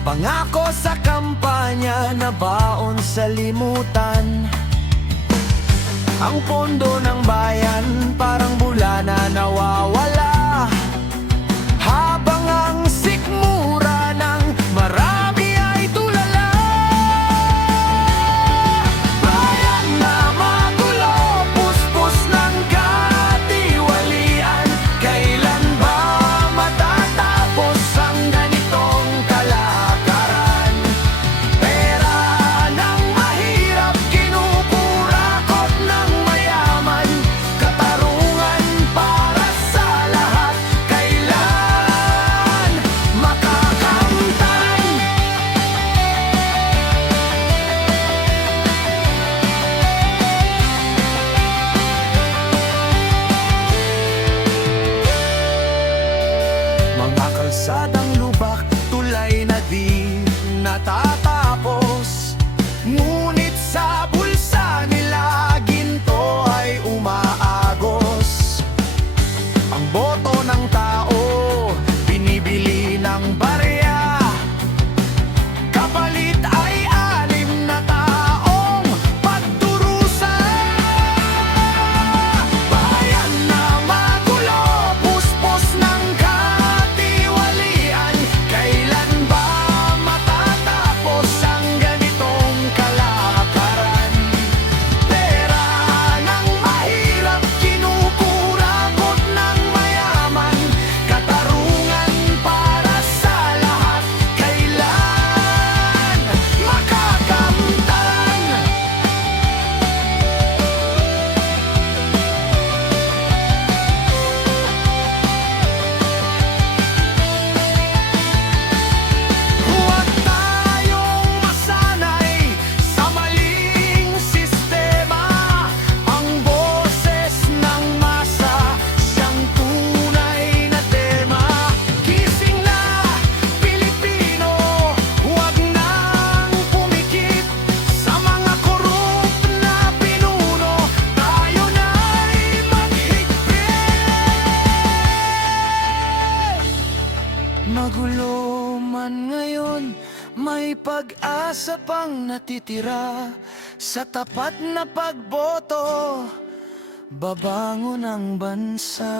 Pangako sa kampanya na baon sa limutan. Ang pondo ng bayan parang bula na nawawala, habang ang sikmura ng marami ay tulala. Bayan na magulo, puspos ng katiwalian. Kailan ba matatapos ang ganitong kalakaran? Pera ng mahirap, kinukurakot ng mayaman. Katarungan para sa lahat, kailan makakamtan? Mga kalsadang lubak, tulay na di natatapos. Ngunit sa bulsa nila ginto ay umaagos. Ang boto ng tao binibili ng barya, kapalit ay 6 na taong pagdurusa. Bayan na magulo, puspos ng katiwalian. Kailan ba matatapos ang ganitong kalakaran? Pera ng mahirap, kinukurakot ng mayaman. Katarungan para sa lahat, kailan makakamtan? Huwag tayong masanay sa maling sistema. Ang boses ng masa, siyang tunay na tema. Gising na Pilipino, huwag nang pumikit sa mga korup na pinuno. Tayo na'y maghigpit. Magulo man ngayon, may pag-asa pang natitira. Sa tapat na pagboto, babangon ang bansa.